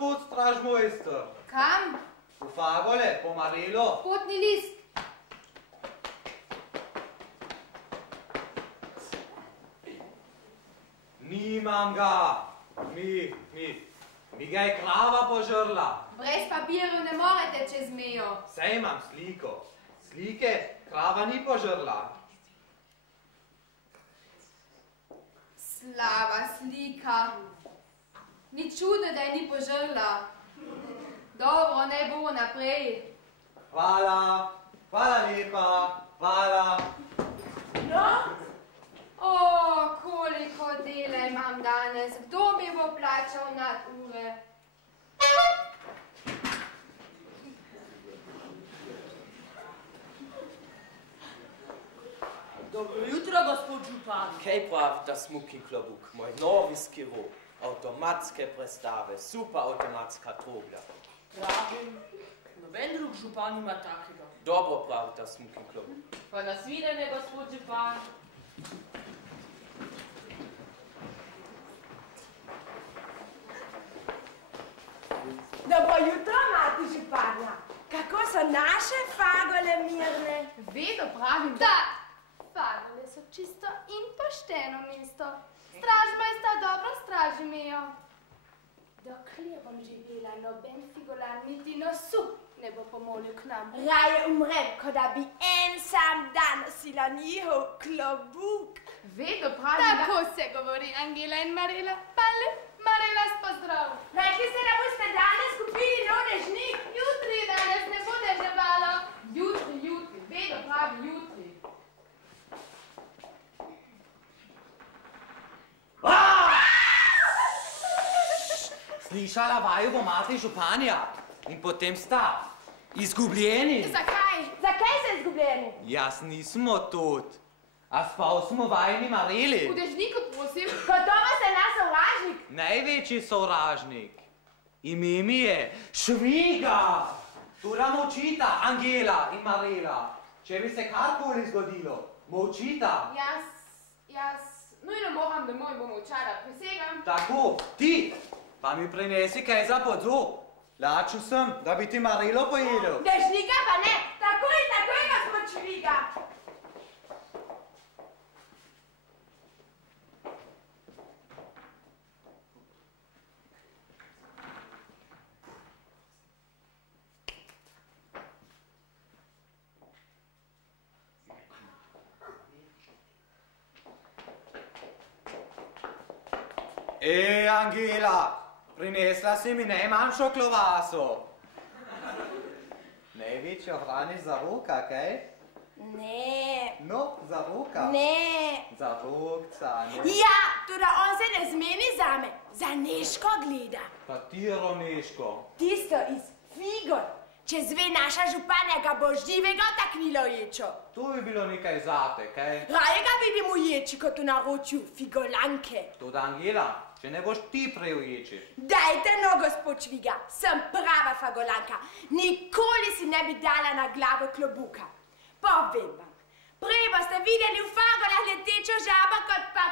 gospod stražmojster. Kam? V Fagole, po Marelo. Potni list. Nimam ga. Mi ga je krava požrla. Brez papirov ne morete čez mejo. Saj imam sliko. Slike krava ni požrla. Slaba slika. Ni čudo, da je ni požrla. Dobro, ne bo naprej. Hvala. Hvala lepa. Hvala. No? O, koliko dela imam danes. Kdo mi bo plačal nadure? Dobro jutro, gospod župan. Kaj pravi ta smuk in klobuk? Moj novi skivo. Avtomatske predstave, super avtomatska trogla. Pravim, noben drug župan ima takega. Dobro pravi ta smuk in klobuk. Pa nasvidenje, gospod župan. Dobro jutro, mati županja. Kako so naše Fagole mirne? Vedo pravim, Da, Fagole so čisto in pošteno mesto. Stražmojster dobro straži mejo. Dokler bom živela, noben figolar niti nosu ne bo pomolil k nam. Raje umrem, kot da bi en sam dan nosila njihov klobuk. vedo pravim, Tako se govori Angela in Marela. Pa lep, Marela s pozdrav. Rekli ste, da boste danes kupili nov dežnik? Jutri danes ne bo deževalo. Jutri, vedo pravi, jutri. Slišala vaju bo mati županja. In potem sta izgubljeni. Zakaj? Zakaj ste izgubljeni? Jaz nismo tut. A spal smo vajni Mareli. V dežniku, prosim. Gotovo ste nas sovražnik. Največji sovražnik. Ime mi je Šviga. Toda molčita Angela in Marela. Če bi se karkoli zgodilo, molčita. Jaz nujno moram domov in bom molčala, prisegam. Tako, ti pa mi prinesi kaj za podzo. Lačen sem, da bi ti Marelo pojedel. Dežnika pa ne. Takoj, gospod Šviga. Angela, prinesla si mi najmanjšo klovaso. Največjo hraniš za roka, kaj? Ne. No, za roka. Ne. Za rokca, ne. Ja, toda on se ne zmeni zame. Za Neško gleda. Katero Neško? Tisto iz Figol. Če zve naša županja, ga bo živega vtaknilo v ječo. To bi bilo nekaj zate, kaj? Raje ga vidim v ječi, kot v naročju Figolanke. Toda Angela, če ne boš ti prej v ječi. Dajte no, gospod Šviga, sem prava Fagolanka. Nikoli si ne bi dala na glavo klobuka. Povem vam, prej boste videli v Fagolah letečo žabo, kot pa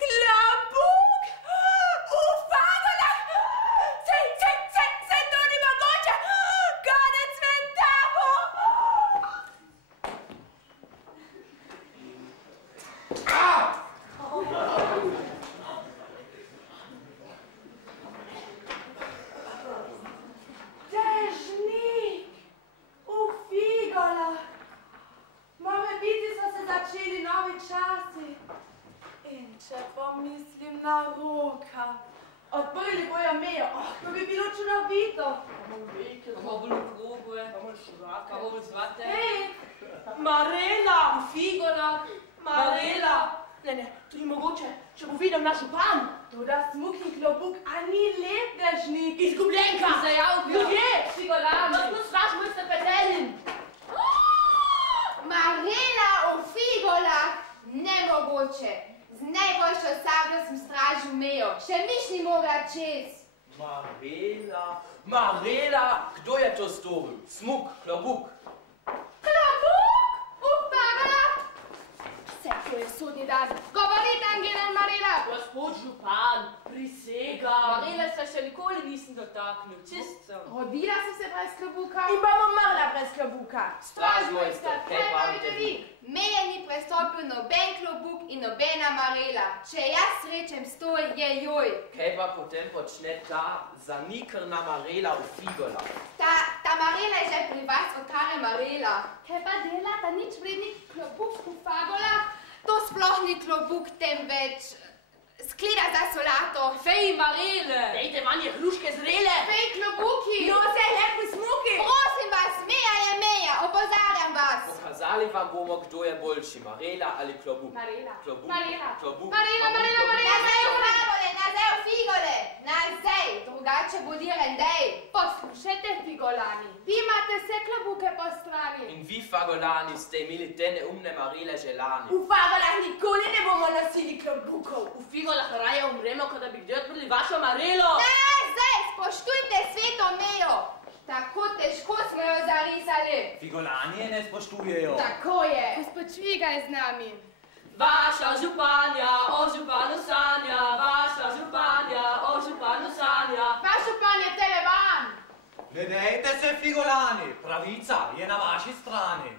klobuk! V Fagolah! Sej to ni mogoče! Konec sveta bo! Dežnik! V Figolah! Morebiti so se začeli novi časi. In če pomislim na roka, odprli bojo mejo, to bi bilo čudovito. Bomo velike, bomo bolj okrogle, bomo široke, bomo bolj zlate. Hej, Marela! V Figolah! Marela! Ne, to ni mogoče, če bo videl naš župan. toda smuk in klobuk, a ni lep dežnik? Izgubljenka! Zajavka. Ljudje! Figolani. Gospod stražmojster Petelin! Marela v Figolah. Nemogoče. Z najboljšo sabljo sem stražil mejo. Še miš ni mogla čez. Marela, kdo je to storil? Smuk, klobuk. Klobuk? V Figolah? Vse to je sodni dan. Govorite, Angela in Marela. Gospod župan, prisegam. Marela se še nikoli nisem dotaknil, čist sem. Rodila sem se brez klobuka. In bomo umrla brez klobuka. Stražmojster, kaj pravite vi? Meje ni prestopil noben klobuk in nobena Marela. Če jaz srečem stoj, je joj. Kaj pa potem počne ta zanikrna Marela v Figola? Ta Marela je že pri vas odkar je Marela. Kaj pa dela, da nič vredni klobuk v Fagola? To sploh ni klobuk, temveč skleda za solato. Fej, Marele! Dejte vanje hruške zrele. Fej klobuki. No, se lepi smuki. Prosim vas, meja je meja, opozarjam vas. Pokazali vam bomo, kdo je boljši, Marela ali klobuk. Marela. Klobuk. Marela. Klobuk. Marela, Marela, Marela. Nazaj v Fagole, nazaj v Figole. Nazaj, drugače bo diren dej. Poslušajte, Figolani, vi imate vse klobuke po strani. In vi, Fagolani, ste imeli te neumne Marele že lani. V Fagolah nikoli ne bomo nosili klobukov. V Figolah raje umremo, kot da bi kdaj odprli vašo Marelo. Nazaj, spoštujte sveto mejo. Tako težko smo jo zarisali. Figolani je ne spoštujejo. Tako je. Gospod Šviga je z nami. Vaša županja, o županu sanja, vaša županja, o županu sanja. Vaš župan je televan. Ne dejte se, Figolani, pravica je na vaši strani.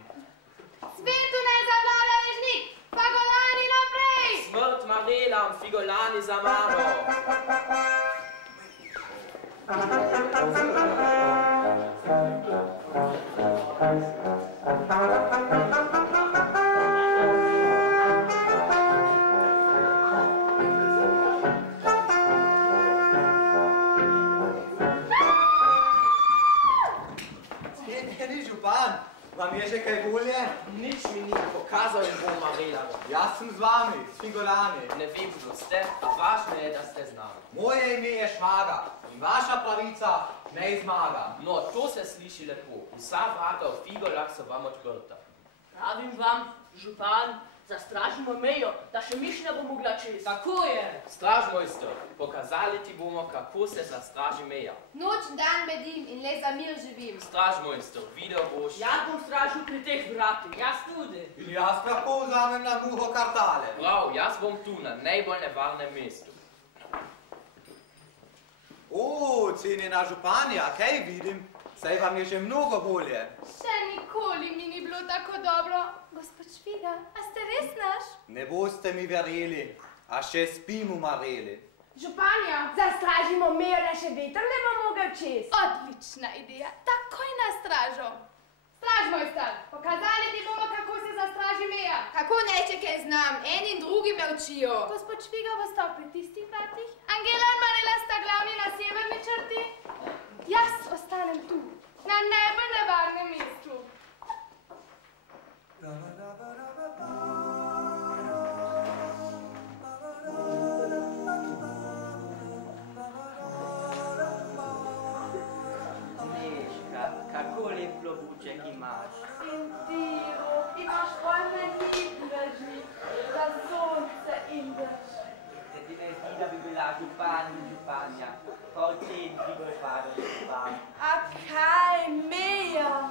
Svetu ne zavlada režnik. Fagolani naprej. Smrt Marelam, Figolani za mano. Cenjeni župan, vam je že kaj bolje? Nič mi ni pokazal in bom Marela. Jaz sem z vami, s Figolani. Ne vem, kdo ste, a važno je, da ste z nami. Moje ime je Švaga in vaša pravica ne zmaga. No, to se sliši lepo. Vsa vrata v Figolah so vam odprta. Pravim vam, župan, zastražimo mejo, da še miš ne bo mogla čez. Tako je. Stražmojster, pokazali ti bomo, kako se zastraži meja. Noč dan bedim in le za mir živim. Stražmojster, videl boš. Jaz bom stražil pri teh vratih. Jaz tudi. In jaz lahko vzamem na muho kartale. Prav, jaz bom tu na najbolj nevarnem mestu. O, cenjena županja, kaj vidim? Saj vam je že mnogo bolje. Še nikoli mi ni bilo tako dobro. Gospod Šviga, a ste res naš? Ne boste mi verjeli, a še spim v Mareli. Županja, Zastražimo mejo, da še veter ne bo mogel čez. Odlična ideja, takoj na stražo. stražmojster, pokazali ti bomo, kako se zastraži meja. Kako neče, kaj znam, en in drugi me učijo. Gospod Šviga bo stal pri tistih vratih. Angela in Marela sta glavni na severni črti. Jaz ostanem tu, na najbolj nevarnem mestu. Neška, kako lep klobuček imaš. In ti, imaš pojme drži, za sonce in drž. Se ti ne zdi, da bi bila župan in županja? Polcen ti bo padel župan. A kaj, meja?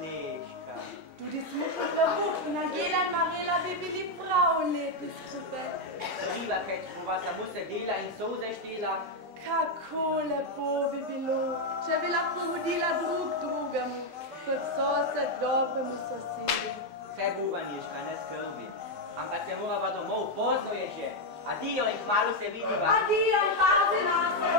Neška. Tudi smutno klobuk in Angela in Marela bi bili prav lepi skupaj. Kriva, kaj bova samo sedela in solze štela. Kako lepo bi bilo, če bi lahko hodila drug drugemu, kot sosed dobremu sosedu. Vse bova, Neška, ne skrbi. Ampak se mora pa domov, pozno je že. Adijo in kmalu se vidiva. Adijo in pazi na se.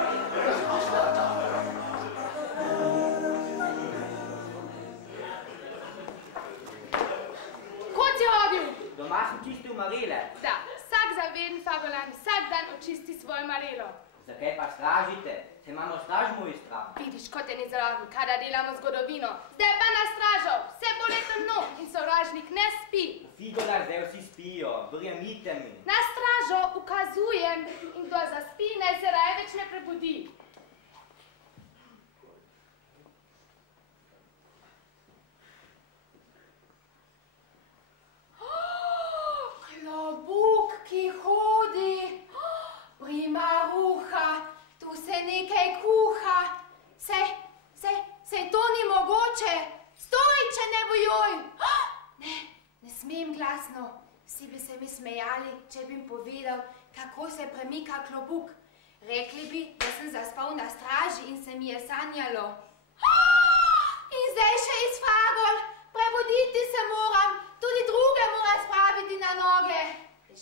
Kod si hodil? Doma sem čistil Marele. Da, vsak zaveden Fagolan vsak dan očisti svojo Marelo. Zakaj pa stražite? Se imamo stražmojstra. Vidiš, kot je nizraven, kada delamo zgodovino. Zdaj pa na stražo, vse bo temno in sovražnik ne spi. V Figolah zdaj vsi spijo, verjemite mi. Na stražo ukazujem in kdo zaspi, naj se raje več ne prebudi. Klobuk, ki hodi. Primaruha, tu se nekaj kuha. Sej to ni mogoče. Stoj, če ne bo joj. Ne smem glasno. Vsi bi se mi smejali, če bi jim povedal, kako se premika klobuk. Rekli bi, da sem zaspal na straži in se mi je sanjalo. In zdaj še iz fagol, prebuditi se moram, tudi druge moram spraviti na noge.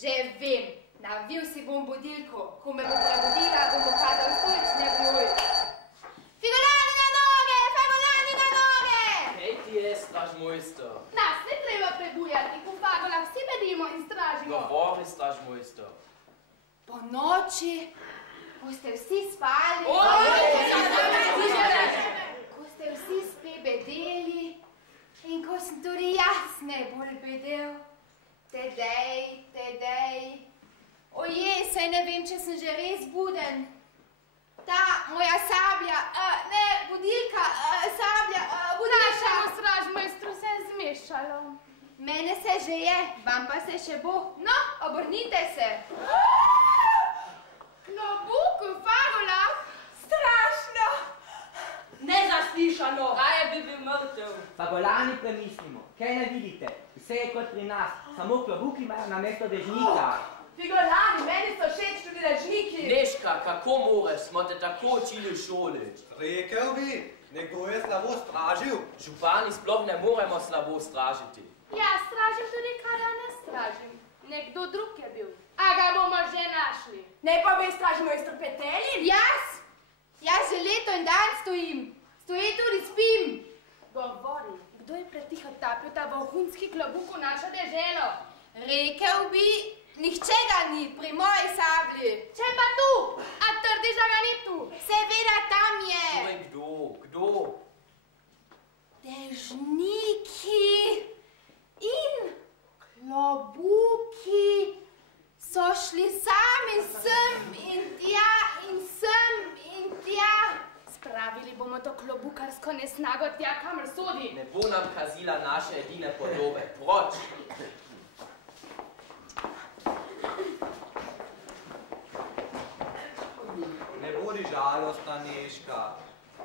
Že vem, navil si bom budilko, ko me bo prebudila, bom ukazal stolične vjuj. Figolani na noge, fagolani na noge! Hej ti je, stražmojster. Nas ne treba prebujati, po fagolah vsi bedimo in stražimo. Govori, stražmojster. Po noči, ko ste vsi spali, ko ste vsi spebedeli in ko sem tudi jaz najbolj bedel, tedej. Ojej, saj ne vem, če sem že res buden. Ta moja sablja, ne, budilka, sablja, budilka. Našemu stražmojstru se je zmešalo. Mene se že je, vam pa se še bo. No, obrnite se. Klobuk v fagolah? Strašno! Nezaslišano! Raje bi bil mrtev. Fagolani premislimo, kaj ne vidite? Vse je kot pri nas, samo klobuki imajo namesto dežnika. Figolani, meni so všeč tudi dežniki. Neška, kako moreš, smo te tako učili v šoli. Rekel bi, nekdo je slabo stražil. Župani sploh ne moremo slabo stražiti. Jaz stražim tudi, kadar ne stražim. Nekdo drug je bil. A ga bomo že našli. Ne pa vi stražmojster Petelin? Jaz? Jaz že leto in dan stojim. Stojim tudi spim. Govori, kdo je pretihotapil ta vohunski klobuk v našo deželo? Rekel bi, nihče ga ni pri moji sabli. Če pa tu, a trdiš, da ga ni tu? Seveda tam je. To je kdo? Dežniki in klobuki so šli sami sem in tja in sem in tja. Spravili bomo to klobukarsko nesnago tja, kamor sodi. Ne bo nam kazila naše edine podobe. Proč? Ne bodi žalostna, Neška.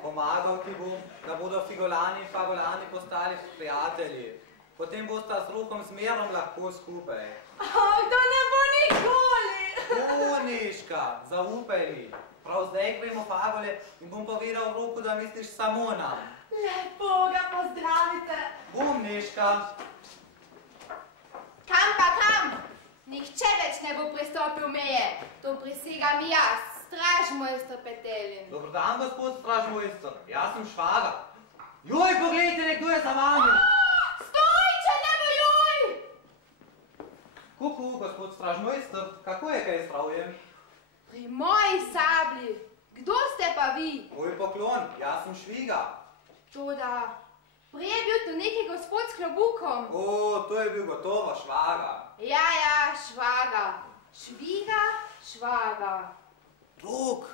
Pomagal ti bom, da bodo figolani in fagolani postali prijatelji. Potem bosta s Ruhom zmerom lahko skupaj. To ne bo nikoli! Neška, zaupaj mi. Prav zdaj gremo fagole in bom povedal Ruhu, da misliš samo nam. Lepo ga pozdravite. Bom, Neška. Kam pa kam? Nihče več ne bo prestopil meje. To prisegam jaz, stražmojster Petelin. Dobar dan, gospod stražmojster. Jaz sem švaga. Joj, pogledajte, nekdo je za vami. Stoj, če ne bojuj! Kuku, gospod stražmojster, kako je kaj zdravjem? Pri moji sabli. Kdo ste pa vi? Moj poklon, jaz sem šviga. Toda, prej je bil tu neki gospod s klobukom. O, to je bil gotovo švaga. Ja, švaga. Šviga, švaga. Rok!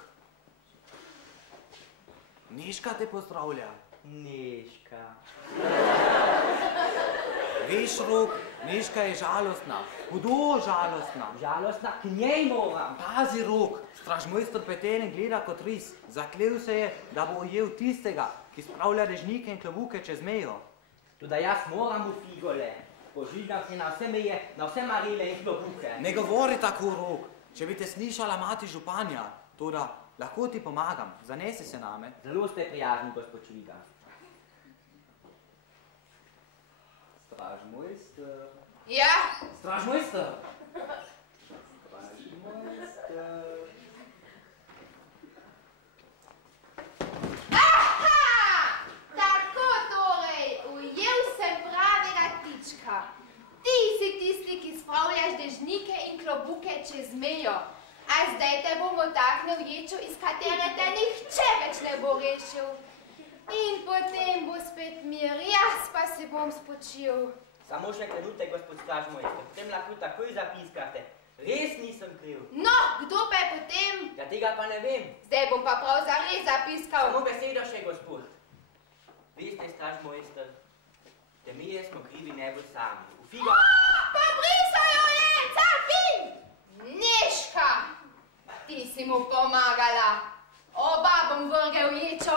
Neška te pozdravlja. Neška. Veš, Rok, Neška je žalostna. Hudo žalostna. Žalostna, k njej moram. Pazi, Rok, stražmojster Petelin gleda kot ris. Zaklel se je, da bo ujel tistega, ki spravlja dežnike in klobuke čez mejo. Tudi jaz moram v figole. Požigam se na vse meje, na vse marile in klobuke. Ne govori tako, Rok. Če bi te slišala mati županja, toda lahko ti pomagam. Zanesi se name. Zelo ste prijazni, gospod Šviga. Stražmojster. Ja? Stražmojster. Aha! Tako torej, ujel sem pravega tička. Ti si tisti, ki spravljaš dežnike in klobuke čez mejo. A zdaj te bom otaknil ječo, iz katere te nihče več ne bo rešil. In potem bo spet mir, jaz pa se bom spočil. Samo še trenutek, gospod stražmojster. Potem lahko takoj zapiskate. Res nisem kriv. No, kdo pa je potem? Ja, tega pa ne vem. Zdaj bom pa prav zares zapiskal. Samo besedo še, gospod. Veste, stražmojster, da mi smo krivi najbolj sami. V figo... Pa brisajo je, capin! Neška, ti si mu pomagala. Oba bom vrgel ječo.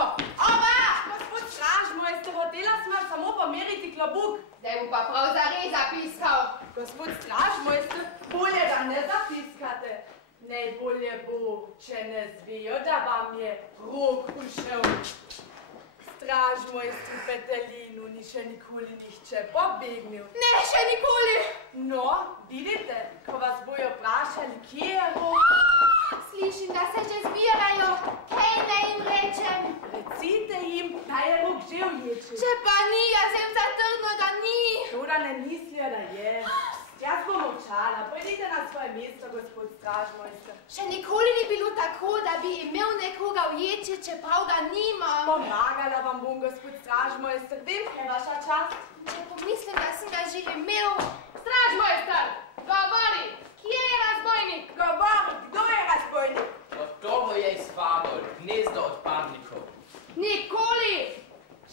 Oba! Gospod stražmojster, hotela sem vam samo pomeriti klobuk. Zdaj bom pa prav zares zapiskal. Gospod stražmojster, bolje da ne zapiskate. Najbolje bo, če ne zvejo, da vam je rok ušel. Stražmojstru Petelinu ni še nikoli nihče pobegnil. Ne, še nikoli! No, vidite, ko vas bojo vprašali, kje je rok? Slišim, da se že zbirajo. Kaj naj jim rečem? Recite jim, da je rok že uječen. Če pa ni, jaz sem zatrdno, da ni. Škoda ne mislijo, da je. Jaz bom molčala. Pojdite na svoje mesto, gospod stražmojster. Še nikoli ni bilo tako, da bi imel nekoga uječe, čeprav ga nimam. Pomagala vam bom, gospod stražmojster. Vem, kaj je vaša čast. Če pomislim, da sem ga že imel. Stražmojster, govori, kje je razbojnik? Govori, kdo je razbojnik? Gotovo je iz Fagol, gnezdo odpadnikov. Nikoli!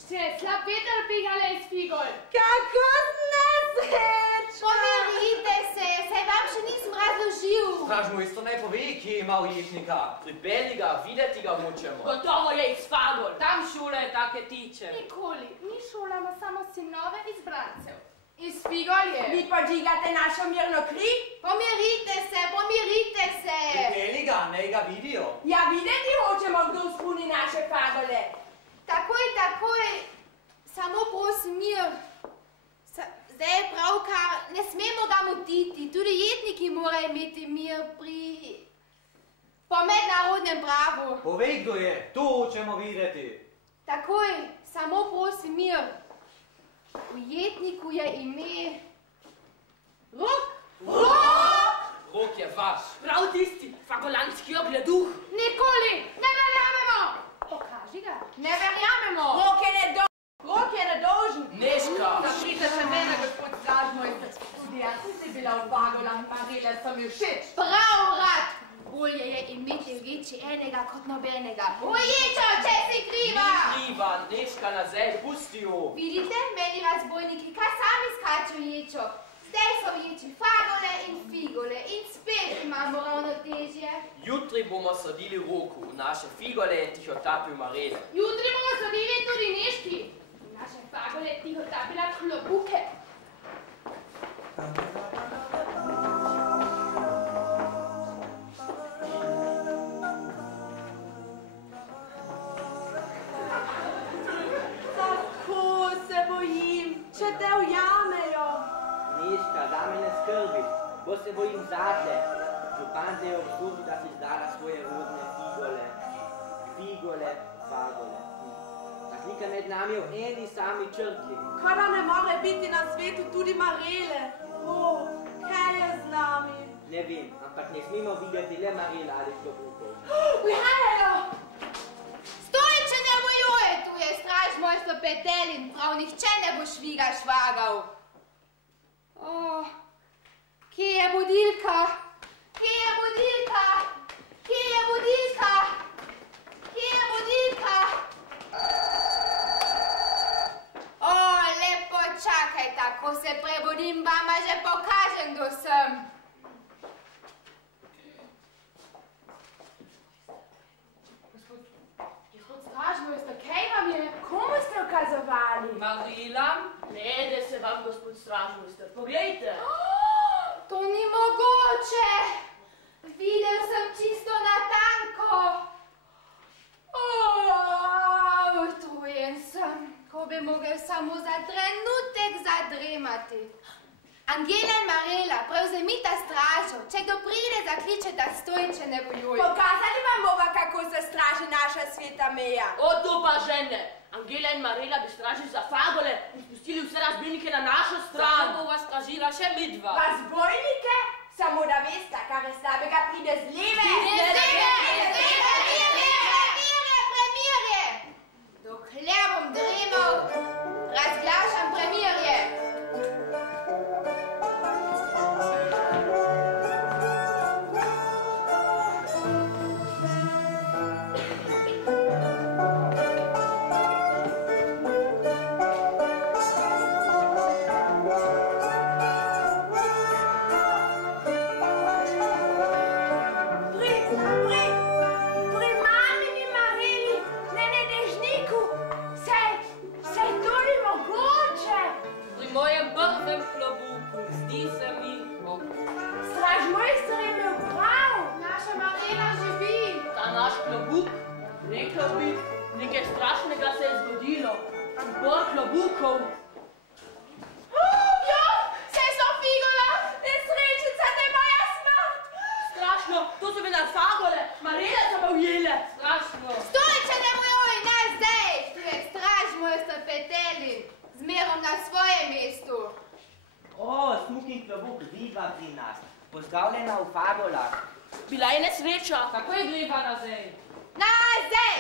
Še slab veter pihale iz Figol. Kako nesreč! Pomirite se, saj vam še nisem razložil. Stražmojster naj pove, kje ima uječnika. Pripelji ga, videti ga hočemo. Gotovo je iz Fagol, tam šole take tiče. Nikoli, mi šolamo samo sinove izbrancev. Iz Figol je. Vi podžigate našo mirno kri? Pomirite se, pomirite se. Pripelji ga, naj ga vidijo. Ja, videti hočemo, kdo spuni naše Fagole. Takoj, samo prosim mir. Zdaj je pravkar, ne smemo ga motiti, tudi jetniki morajo imeti mir po mednarodnem pravu. Povej, kdo je, to hočemo videti. Takoj, samo prosim mir. V jetniku je ime... Rok! Rok je vaš. Prav tisti, fagolanski ogleduh. Nikoli, ne verjamemo! Pokaži ga. Ne verjamemo! Rok je nedolžen. Neška. Zaprite se mene, gospod stražmojster. Tudi jaz sem bila v Fagolah, Marele so mi všeč. Prav rad! Bolje je imeti reči enega kot nobenega. Uječo, če si kriva! Ni kriva, Neška nazaj, pusti jo. Vidite, meni razbojniki, kaj sami skaču ječo. Zdaj so ječi Fagole in Figole in spet imamo ravnotežje. Jutri bomo sadili Roku, v naše Figole in tihotapil Marele. Jutri bomo sadili tudi Neški. Naše Fagole tihotapila klobuke. Tako se bojim, če te ujamejo. Neška, da me ne skrbi, bo se bojim zate. Župan te je obsodil, da si izdala svoje rodne Figole, Fagole. Razlika med nami je v eni sami črki. Kaj da ne more biti na svetu tudi Marele? O, kaj je z nami? Ne vem, ampak ne smemo videti le Marele ali klobukov. Ujamejo! Stoj, če ne bojuje, tu je stražmojster Petelin, prav nihče ne bo šviga švagal. Kje je budilka? Kje je budilka? Kje je budilka? Kje je budilka? Le počakajta, ko se prebudim, vama že pokažem, kdo sem. Gospod stražmojster, kaj vam je? Komu ste ukazovali? Marela, ne da se vam, gospod stražmojster. Poglejte. To ni mogoče. Videl sem čisto natanko. Utrujen sem, ko bi mogel samo za trenutek zadremati. Angela in Marela, prevzemita stražo. Če kdo pride, zakličeta stoj, če ne bojuje. Pokazali vam bova, kako se straži naša sveta meja. O, to pa žene. Angela in Marela bi stražili za Fagole in spustili vse razbojnike na našo stran. Zato bova stražila še midva. Razbojnike? Samo da veste, kar je slabega pride z leve. Premirje! Dokler bom dremal, razglašam premirje. Pridite, Rekla bi, nekaj strašnega se je zgodilo. Zbor klobukov. Jo, saj so figola! Nesrečica, da je moja smrt! Strašno, to so bile fagole. Marela so me ujele. Strašno. Stojče ne mojoj, nas zdaj! Tu je straž moj sta peteli. Zmerom na svojem mestu. O, Smukin klobuk, vidva pri nas. Pozdravljena v fagolah. Bila je nesreča. Kako je greva nazaj? Na zdaj!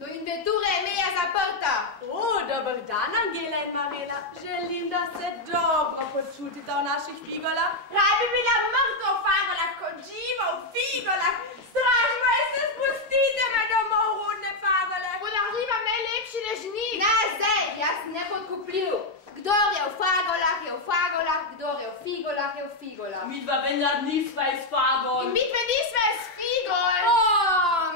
Do inventure je meja zaprta. O, dober dan, Angela in Marela. Želim, da se dobro počutite v naših figolah. Raj bi bila mrtva v fagolah, kot živa v figolah. Stražno je se spustite me domov, rodne fagole. Podarila najlepši ležnik. Na zdaj, jaz ne podkupljiv. Kdor je v fagolah, je v fagolah, kdor je v figolah, je v figolah. Midva vendar nisva iz fagol. In midva nisva iz figol. O,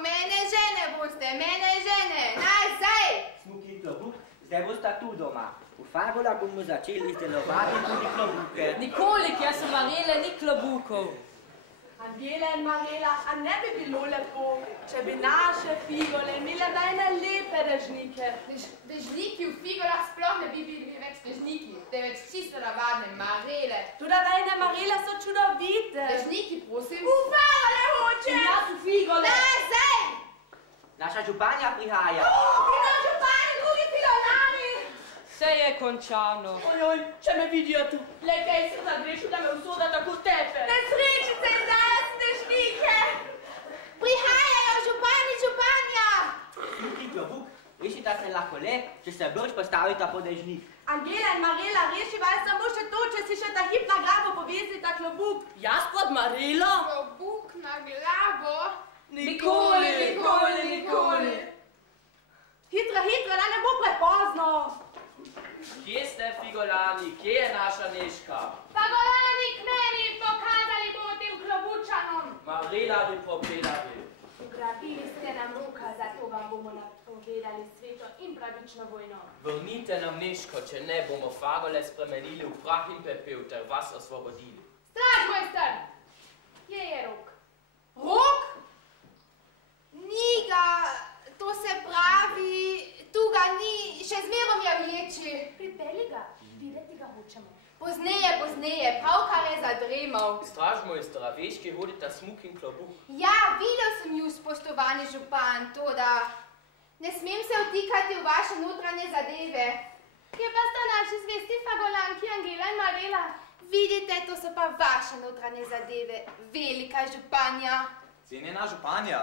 mene žene boste, mene žene. Nazaj! Smukin klobuk, zdaj bosta tu doma. V fagolah bomo začeli izdelovati tudi klobuke. Nikolik, jaz sem Marela, ni klobukov. Angela in Marela, a ne bi bilo lepo, če bi naše figole imele najlepe dežnike? Dežniki v figolah sploh ne bi bili več dežniki, temveč čisto navadne Marele. Tudi najne Marele so čudovite. Dežniki, prosim. V fagole hoče! Jaz v figole. Nazaj! Naša županja prihaja. In naš župan, drugi filolani! Vse je končano. Ojoj, če me vidijo tu. Le kaj se zagrešil, da me usoda tako tepe. Nesrečice izdala si dežnike! Prihajajo župani, županja! Smukin klobuk, rešita se lahko le, če se brž postavita pod dežnik. Angela in Marela, rešiva je samo še to, če si še ta hip na glavo povezita klobuk. Jaz pod Marelo? Klobuk na glavo? Nikoli, nikoli, nikoli. Hitro, hitro, da ne bo prepozno. Kje ste, figolani? Kje je naša Neška? Fagolani k meni, pokazali bomo tem klobučanom. Marela bi popelali. Ugrabili ste nam roka, zato vam bomo napovedali sveto in pravično vojno. Vrnite nam Neško, če ne bomo fagole spremenili v prah in pepel ter vas osvobodili. Straž, mojster! Kje je rok? Rok? Ni ga, to se pravi, tu ga ni, še zmerom je vječi. Pripeli ga, videti ga hočemo. Pozneje, pravkar je zadremal. Straž mojstra, veš, kje hodita Smukin klobuk? Ja, videl sem ju, spoštovani župan, to da ne smem se vtikati v vaše notranje zadeve. Kje pa sta naši zvesti fagolanki Angela in Marela? Vidite, to so pa vaše notranje zadeve, velika županja. Cenjena županja,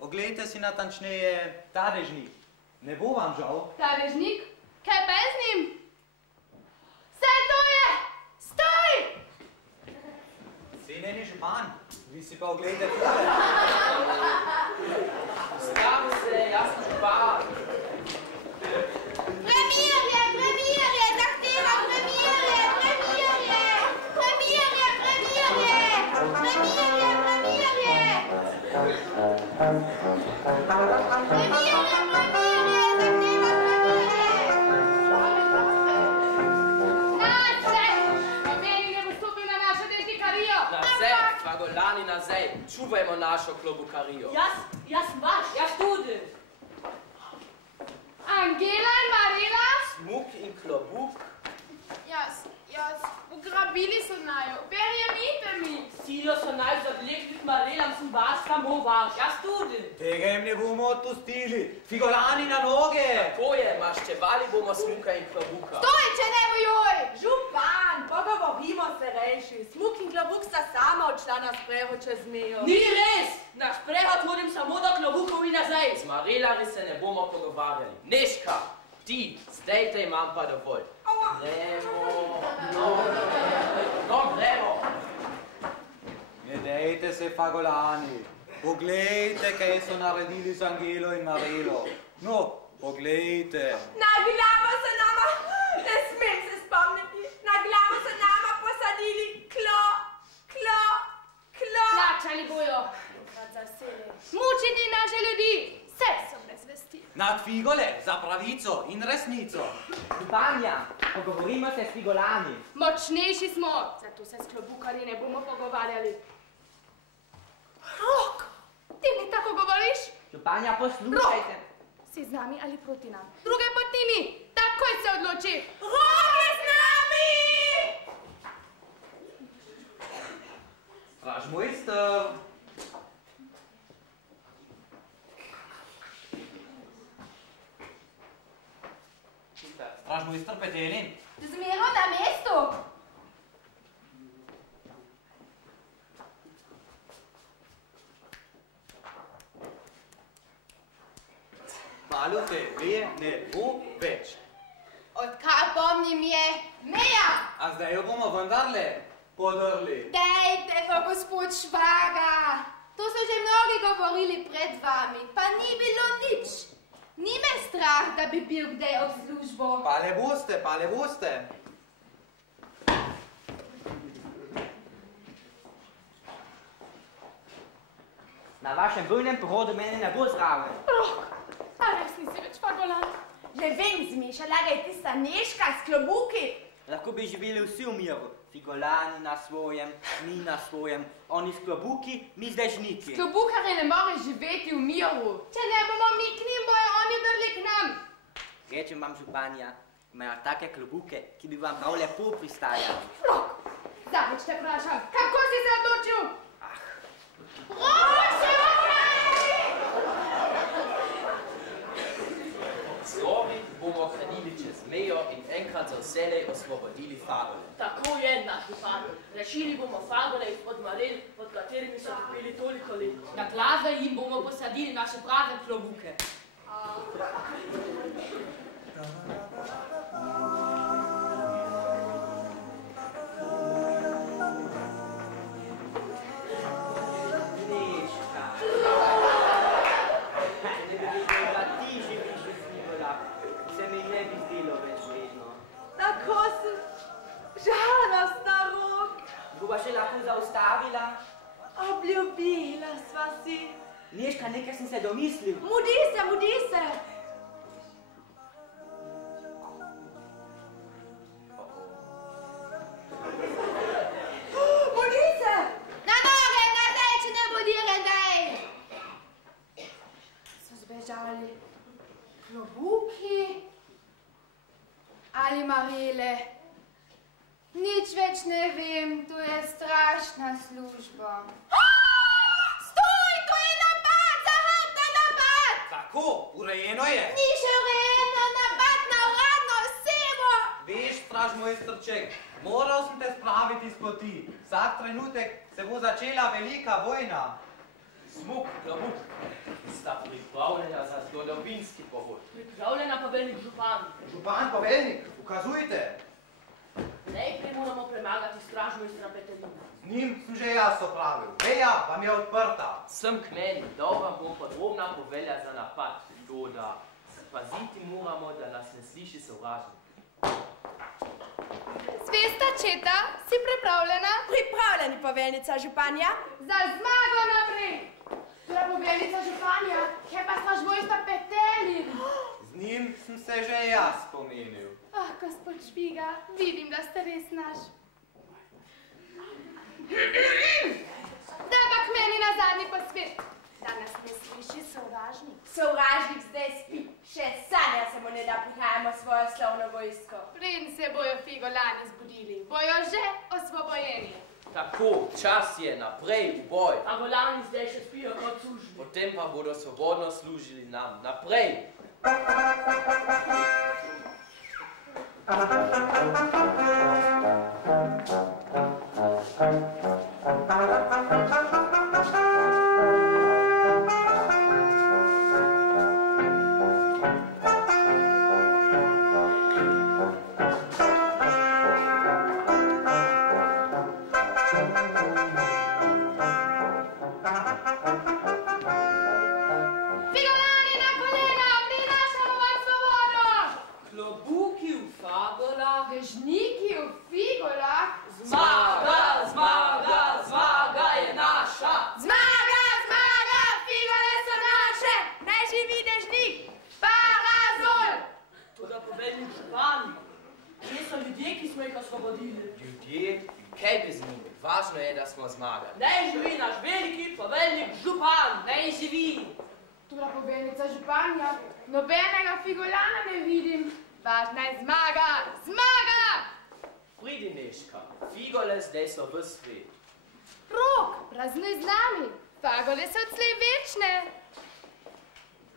oglejte si natančneje ta dežnik. Ne bo vam žal. Ta režnik? Kaj pa je z njim? Saj to je! Stoj! Cenjeni župan, vi si pa oglejte tole. Stav se, jaz sem župan. Premirje, zahtevam premirje! Fagolani nazaj, čuvajmo našo klobukarijo. Jaz vaš. Jaz tudi. Angela in Marela? Smuk in klobuk. Jaz. Ugrabili so naju. Verjemite mi. Silo so naj zavlekli k Marelam, sem vaš, samo vaš. Jaz tudi. Tega jim ne bomo odpustili. Figolani na noge! Tako je, maščevali bomo Smuka in klobuka. Stojče, ne bojoj! Župan, pogovorimo se rejši. Smuk in klobuk sta sama odšla na sprehod čez mejo. Ni res! Na sprehod hodim samo do klobukov in nazaj. Z Marelari se ne bomo pogovarjali. Neška, ti, zdaj te imam pa dovolj. Gremo. Ne dejte se, fagolani. Poglejte, kaj so naredili z Angelo in Marelo. No, poglejte. Na glavo so nama, ne smem se spomniti, na glavo so nama posadili Plačali bojo. Mučiti naše ljudi. Vse so brez vesti. Nad figole, za pravico in resnico. Županja, pogovorimo se s figolani. Močnejši smo, zato se s klobukarji ne bomo pogovarjali. Rok! Ti mi tako govoriš? Županja, poslušajte. Si z nami ali proti nam? Druge poti ni. Takoj se odloči. Roke z nami! Stražmojster. Stražmojster Petelin. Zmero na mestu. Malo te ve ne bo več. Odkar pomnim je meja. A zdaj jo bomo vendarle podrli. Dejte ga, gospod Švaga. To so že mnogi govorili pred vami, pa ni bilo nič. Ni me strah, da bi bil kdaj ob službo. Pa le boste. Na vašem bojnem porodu mene ne bo zraven. A res nisi več fagolan? Ne vem, zmešala ga je tista Nežka s klobuki. Lahko bi živeli vsi v miru. Figolani na svojem, mi na svojem, oni s klobuki, mi z dežniki. Klobukari ne more živeti v miru. Če ne bomo mi k njim, bojo oni drli k nam. Rečem vam, županja, imajo take klobuke, ki bi vam prav lepo pristajali. Rok, zadnjič te vprašam, kako si se odločil? Slovi bomo hranili čez mejo in enkrat za vselej osvobodili fagole. Tako je, naš župan. Rešili bomo fagole izpod marel, pod katerimi so trpeli toliko let. Na glave jim bomo posadili naše prave klobuke. Neška. Ne bi bilo, da ti živiš v Figolah, se mi ne bi zdelo več vredno. Tako sem žalostna, Rok. Bova še lahko zaustavila? Obljubila sva si. Neška, nekaj sem se domislil. Mudi se. Mudi se. Na noge, nazaj, če ne bo direndej. So zbežali klobuki ali marele. Nič več ne vem, to je strašna služba. Stoj, to je napad, zahrbten napad! Tako, urejeno je. Ni še urejeno, napad na uradno osebo! Veš, stražmojsterček, moral sem te spraviti z poti. Vsak trenutek se bo začela velika vojna. Smuk, klobuk, sta pripravljena za zgodovinski pohod. Pripravljena poveljnik župan. Župan, poveljnik, ukazujte. Najprej moramo premagati stražmojstra Petelina. Z njim sem že jaz opravil. Meja vam je odprta. Sem k meni, dal vam bom podrobna povelja za napad. Toda, paziti moramo, da nas ne sliši sovražnik. Zvesta četa, si pripravljena? Pripravljeni, poveljnica županja. Za zmago naprej! Tura poveljnica županja, kje pa stražmojster Petelin? Z njim sem se že jaz pomenil. Ah, gospod Šviga, vidim, da ste res naš. Daj pa k meni na zadnji posvet. Da nas ne sliši sovražnik. Sovražnik zdaj spi. Še sanja se mu ne da prihajamo svojo slovno vojsko. Preden se bojo Figolani zbudili, bojo že osvobojeni. Tako, čas je, naprej, v boj. Fagolani zdaj še spijo kot sužni. Potem pa bodo svobodno služili nam. Naprej! Figolani na kolena, prinašamo vam svobodo! Klobuki v fagolah. Dežniki v Figolah. Zmaga, zmaga, zmaga je naša. Zmaga, zmaga, Figole so naše. Naj živi dežnik. Parazol. Toda poveljnik župan. Kje so ljudje, ki smo jih osvobodili? Ljudje, kaj bi z njimi? Važno je, da smo zmagali. Naj živi naš veliki poveljnik župan. Naj živi. To Gospa poveljnica županja, nobenega figolana ne vidim. Važna je zmaga! Zmaga! Pridi, Neška, figole zdaj so v svet. Rok, praznuj z nami. Fagole so odslej večne.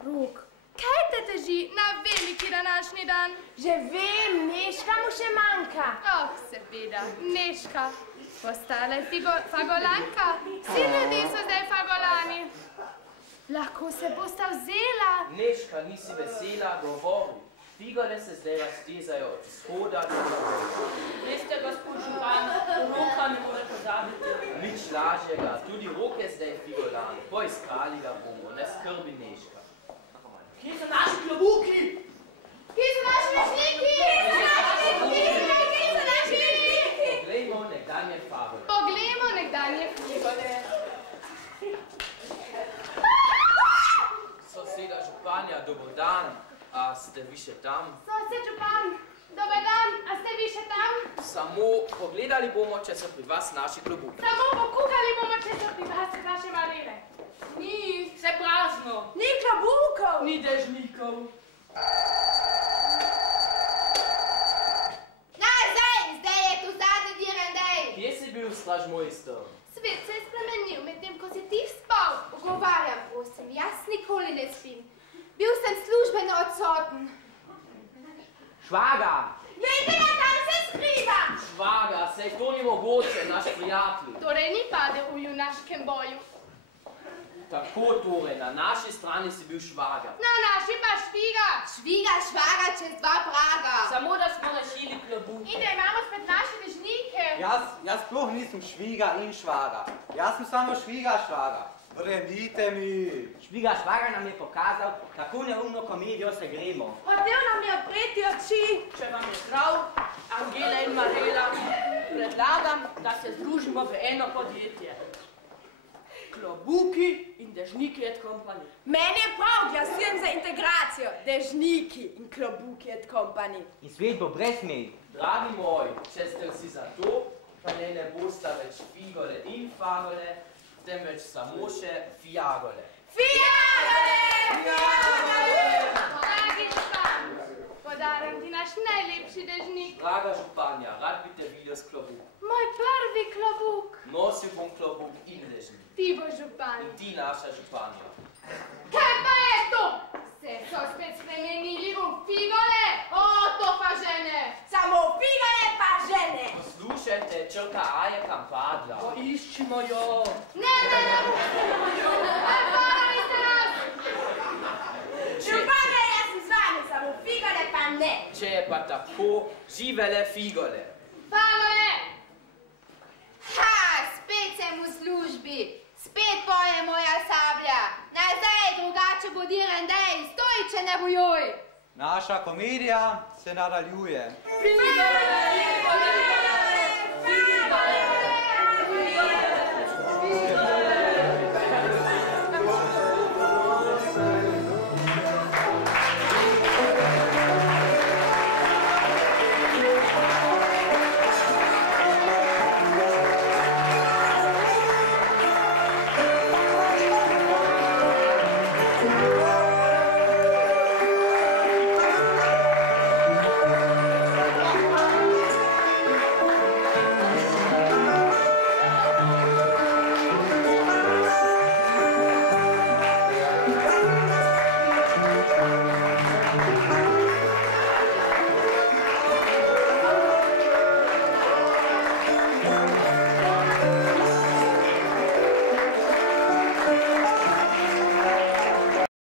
Rok, kaj te teži na veliki današnji dan? Že vem, Neška mu še manjka. Oh, seveda, Neška. Postala je fagolanka. Vsi ljudje so zdaj fagolani. Lahko se bosta vzela. Neška, nisi vesela, govori. Figole se zdaj raztezajo od vzhoda do zahoda. Veste, gospod župan, Roka ne more pozabiti. Nič lažjega, tudi Rok je zdaj figolan. Poiskali ga bomo, ne skrbi, Neška. Kje so naši klobuki? Kje so naši večniki? Kje so naši večniki? Poglejmo nekdanje fagole. Poglejmo nekdanje figole. Soseda županja, dober dan. A ste vi še tam? Sosed župan, dober dan, a ste vi še tam? Samo pogledali bomo, če so pri vas naši klobuki. Samo pokukali bomo, če so pri vas naše marele. Ni, vse prazno. Ni klobukov. Ni dežnikov. Zdaj je tu zadnji direndej. Kje si bil, stražmojster? Svet se je spremenil, medtem ko si ti spal. Ugovarjam, prosim, jaz nikoli ne spim. Bil sem službeno odsoten. Švaga! Glejte, tam se skriva. Švaga, sej to ni mogoče, naš prijatelj. Torej ni padel v junaškem boju. Tako torej, na naši strani si bil švaga. Na naši pa šviga. Švaga čez 2 praga. Samo da smo rešili klobuke. In da imamo spet naše dežnike. Jaz sploh nisem šviga in švaga. Jaz sem samo švaga. Verjemite mi. Šviga švaga nam je pokazal, kako neumno komedijo se gremo. Hotel nam je opreti oči. Če vam je prav, Angela in Marela, predlagam, da se združimo v eno podjetje. Klobuki in Dežniki et Company. Meni je prav, glasujem za integracijo. Dežniki in klobuki et Company. In svet bo brez mej. Dragi moji, če ste vsi za to, pa ne bosta več figole in fagole, temveč samo še fiagole. Fiagole! Dragi župan, podaram ti naš najlepši dežnik. Draga županja, rad bi te videl s klobuk. Moj prvi klobuk. Nosil bom klobuk in dežnik. Ti bo župan. In ti naša županja. Kaj pa je to? Se so spet spremenili v figole? O, to pa žene. Samo figole pa žene. Poslušajte, črka A je kam padla. Poiščimo jo. Ne. Zavarajte nas. Župane, jaz sem z vami, samo figole pa ne. Če je pa tako, živele figole. Fagole. Ha, spet sem v službi. Spet poje moja sablja. Nazaj, drugače bo direndej. Stoj, če ne bojuj. Naša komedija se nadaljuje. Figole!